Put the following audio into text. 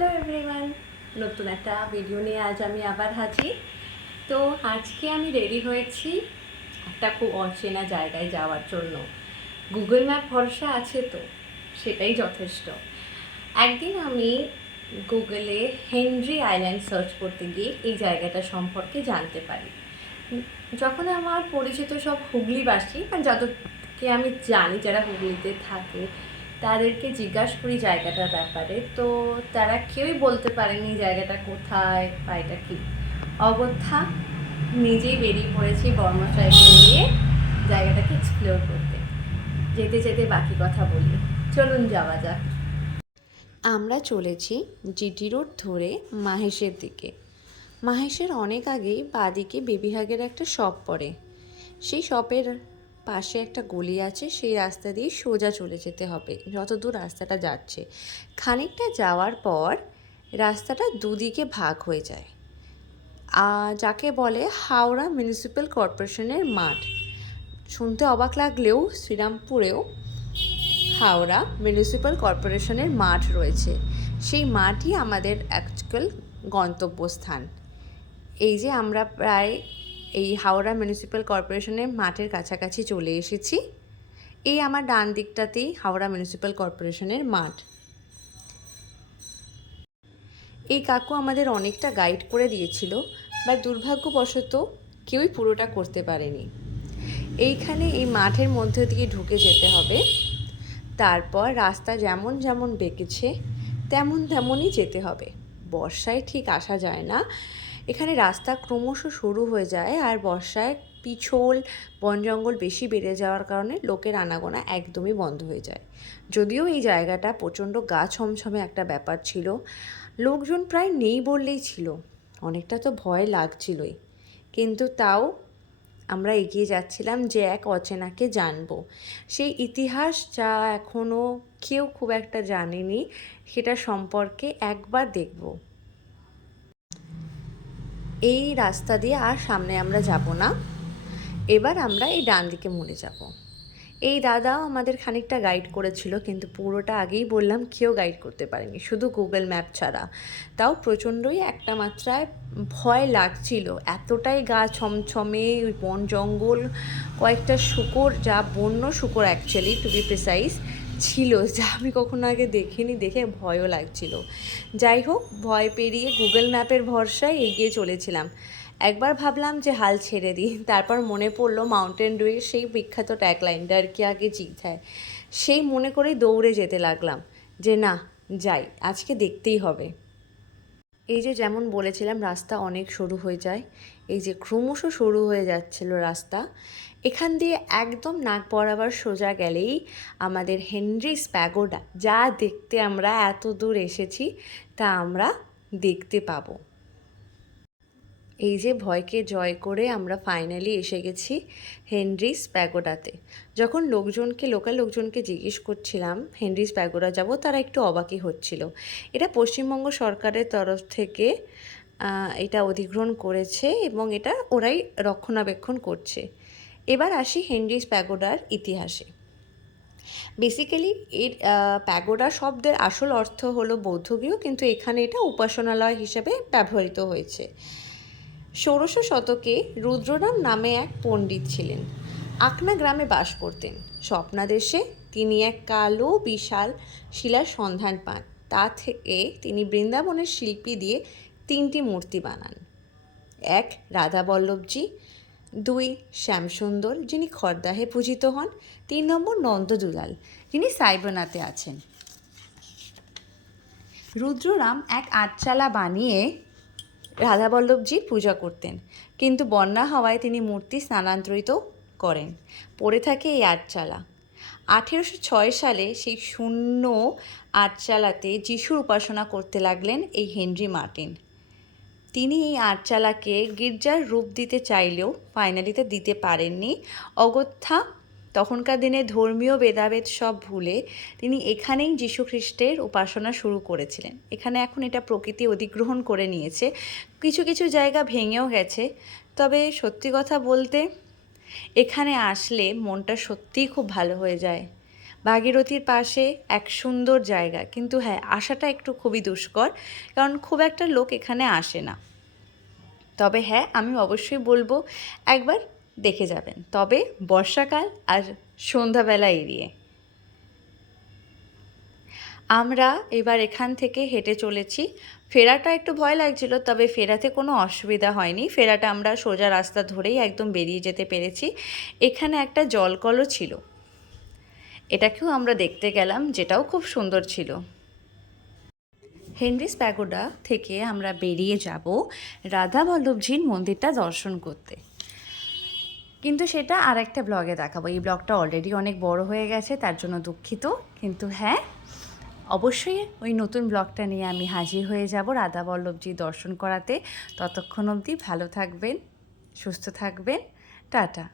Hello everyone, নতুন একটা video নিয়ে আজ আমি আবার হাজির। তো আজকে আমি রেডি হয়েছি একটা খুব অচেনা জায়গায় যাওয়ার জন্য। গুগল ম্যাপ ভরসা আছে তো সেটাই যথেষ্ট। একদিন আমি গুগলে হেনরি আইল্যান্ড সার্চ করতে গিয়ে এই জায়গাটা সম্পর্কে জানতে পারি। যখন আমার পরিচিত সব হুগলিবাসী মানে যতকে আমি জানি যারা হুগলিতে থাকে তাদেরকে জিজ্ঞাসা করি জায়গাটার ব্যাপারে, তো তারা কেউই বলতে পারেনি জায়গাটা কোথায় বা এটা কি। অগত্যা নিজেই বেরিয়ে পড়েছি বর্মশাইকে নিয়ে জায়গাটাকে এক্সপ্লোর করতে। যেতে যেতে বাকি কথা বলি, চলুন যাওয়া যাক। আমরা চলেছি জিটি রোড ধরে মাহেশের দিকে। মাহেশের অনেক আগেই বাদিকে বেবিহাগের একটা শপ পড়ে। সেই শপের পাশে একটা গলি আছে, সেই রাস্তা দিয়ে সোজা চলে যেতে হবে যতদূর রাস্তাটা যাচ্ছে। খানিকটা যাওয়ার পর রাস্তাটা দুদিকে ভাগ হয়ে যায়, যাকে বলে হাওড়া মিউনিসিপ্যাল কর্পোরেশনের মাঠ। শুনতে অবাক লাগলেও শ্রীরামপুরেও হাওড়া মিউনিসিপ্যাল কর্পোরেশনের মাঠ রয়েছে। সেই মাঠই আমাদের অ্যাকচুয়াল গন্তব্যস্থান। এই যে আমরা প্রায় এই হাওড়া মিউনিসিপ্যাল কর্পোরেশনের মাঠের কাছাকাছি চলে এসেছি। এই আমার ডান দিকটাতেই হাওড়া মিউনিসিপ্যাল কর্পোরেশনের মাঠ। এই কাকু আমাদের অনেকটা গাইড করে দিয়েছিল, বাট দুর্ভাগ্যবশত কেউই পুরোটা করতে পারেনি। এইখানে এই মাঠের মধ্যে দিয়ে ঢুকে যেতে হবে। তারপর রাস্তা যেমন যেমন বেঁকেছে তেমন তেমনই যেতে হবে। বর্ষায় ঠিক আসা যায় না, এখানে রাস্তা ক্রমশ সরু হয়ে যায়, আর বর্ষায় পিছল বন জঙ্গল বেশি বেড়ে যাওয়ার কারণে লোকের আনাগোনা একদমই বন্ধ হয়ে যায়। যদিও এই জায়গাটা প্রচণ্ড গা ছমছমে একটা ব্যাপার ছিল, লোকজন প্রায় নেই বললেই ছিল। অনেকটা তো ভয় লাগছিলই, কিন্তু তাও আমরা এগিয়ে যাচ্ছিলাম যে এক অচেনাকে জানবো। সেই ইতিহাস যা এখনও কেউ খুব একটা জানেনি, সেটা সম্পর্কে একবার দেখব। এই রাস্তা দিয়ে আর সামনে আমরা যাব না, এবার আমরা এই ডান দিকে মুড়ে যাব। এই দাদাও আমাদের খানিকটা গাইড করেছিল, কিন্তু পুরোটা আগেই বললাম কেউ গাইড করতে পারেনি, শুধু গুগল ম্যাপ ছাড়া। তাও প্রচণ্ডই একটা মাত্রায় ভয় লাগছিল, এতটাই গা ছমছমে ওই বন জঙ্গল, কয়েকটা শুকর, যা বন্য শুকর অ্যাকচুয়ালি টু বি প্রিসাইজ ছিল, যা আমি কখনো আগে দেখিনি, দেখে ভয়ও লাগছিল। যাই হোক, ভয় পেরিয়ে গুগল ম্যাপের ভরসায় এগিয়ে চলেছিলাম। একবার ভাবলাম যে হাল ছেড়ে দিই, তারপর মনে পড়লো মাউন্টেন ডিউয়ের সেই বিখ্যাত ট্যাগলাইন ডর কে আগে জিত হ্যায়। সেই মনে করেই দৌড়ে যেতে লাগলাম যে না, যাই, আজকে দেখতেই হবে। এই যে যেমন বলেছিলাম রাস্তা অনেক সরু হয়ে যায়, এই যে ক্রমশ সরু হয়ে যাচ্ছিল রাস্তা। এখান দিয়ে একদম নাক বরাবর সোজা গেলেই আমাদের হেনরিস প্যাগোডা, যা দেখতে আমরা এত দূর এসেছি তা আমরা দেখতে পাবো। এই যে ভয়কে জয় করে আমরা ফাইনালি এসে গেছি হেনরিস প্যাগোডাতে। যখন লোকাল লোকজনকে জিজ্ঞেস করছিলাম হেনরিস প্যাগোডা যাব, তারা একটু অবাকই হচ্ছিল। এটা পশ্চিমবঙ্গ সরকারের তরফ থেকে এটা অধিগ্রহণ করেছে এবং এটা ওরাই রক্ষণাবেক্ষণ করছে। এবার আসি হেনরিস প্যাগোডার ইতিহাসে। বেসিক্যালি এর প্যাগোডা শব্দের আসল অর্থ হলো বৌদ্ধগৃহ, কিন্তু এখানে এটা উপাসনালয় হিসেবে ব্যবহৃত হয়েছে। ১৬০০ শতকে রুদ্ররাম নামে এক পণ্ডিত ছিলেন, আকনা গ্রামে বাস করতেন। স্বপ্নাদেশে তিনি এক কালো বিশাল শিলার সন্ধান পান। তা থেকে তিনি বৃন্দাবনের শিল্পী দিয়ে ৩টি মূর্তি বানান। ১ রাধাবল্লভজি, ২ শ্যামসুন্দর যিনি খড়দাহে পূজিত হন, ৩ নম্বর নন্দদুলাল যিনি সাইবনাতে আছেন। রুদ্ররাম এক আটচালা বানিয়ে রাধাবল্লভজির পূজা করতেন, কিন্তু বন্যা হওয়ায় তিনি মূর্তি স্থানান্তরিত করেন। পড়ে থাকে এই আটচালা। ১৮০৬ সালে সেই শূন্য আটচালাতে যিশুর উপাসনা করতে লাগলেন এই হেনরি মার্টিন। তিনি এই আটচালাকে গির্জার রূপ দিতে চাইলেও ফাইনালিতে দিতে পারেননি। অগত্যা তখনকার দিনে ধর্মীয় ভেদাভেদ সব ভুলে তিনি এখানেই যীশুখ্রিস্টের উপাসনা শুরু করেছিলেন। এখানে এখন এটা প্রকৃতি অধিগ্রহণ করে নিয়েছে, কিছু কিছু জায়গা ভেঙেও গেছে। তবে সত্যি কথা বলতে এখানে আসলে মনটা সত্যিই খুব ভালো হয়ে যায়। ভাগীরথীর পাশে এক সুন্দর জায়গা, কিন্তু হ্যাঁ আসাটা একটু খুবই দুষ্কর, কারণ খুব একটা লোক এখানে আসে না। তবে হ্যাঁ আমি অবশ্যই বলবো একবার দেখে যাবেন, তবে বর্ষাকাল আর সন্ধ্যাবেলা এড়িয়ে। আমরা এবার এখান থেকে হেঁটে চলেছি। ফেরাটা একটু ভয় লাগছিল, তবে ফেরাতে কোনো অসুবিধা হয়নি। ফেরাটা আমরা সোজা রাস্তা ধরেই একদম বেরিয়ে যেতে পেরেছি। এখানে একটা জলকলও ছিল, এটাকেও আমরা দেখতে গেলাম, যেটাও খুব সুন্দর ছিল। হেনরিস প্যাগোডা থেকে আমরা বেরিয়ে যাব রাধা বল্লভজির মন্দিরটা দর্শন করতে, কিন্তু সেটা আর একটা ব্লগে দেখাবো। এই ব্লগটা অলরেডি অনেক বড় হয়ে গেছে, তার জন্য দুঃখিত। কিন্তু হ্যাঁ অবশ্যই ওই নতুন ব্লগটা নিয়ে আমি হাজির হয়ে যাব রাধা বল্লভজি দর্শন করাতে। ততক্ষণ অবধি ভালো থাকবেন, সুস্থ থাকবেন, টাটা।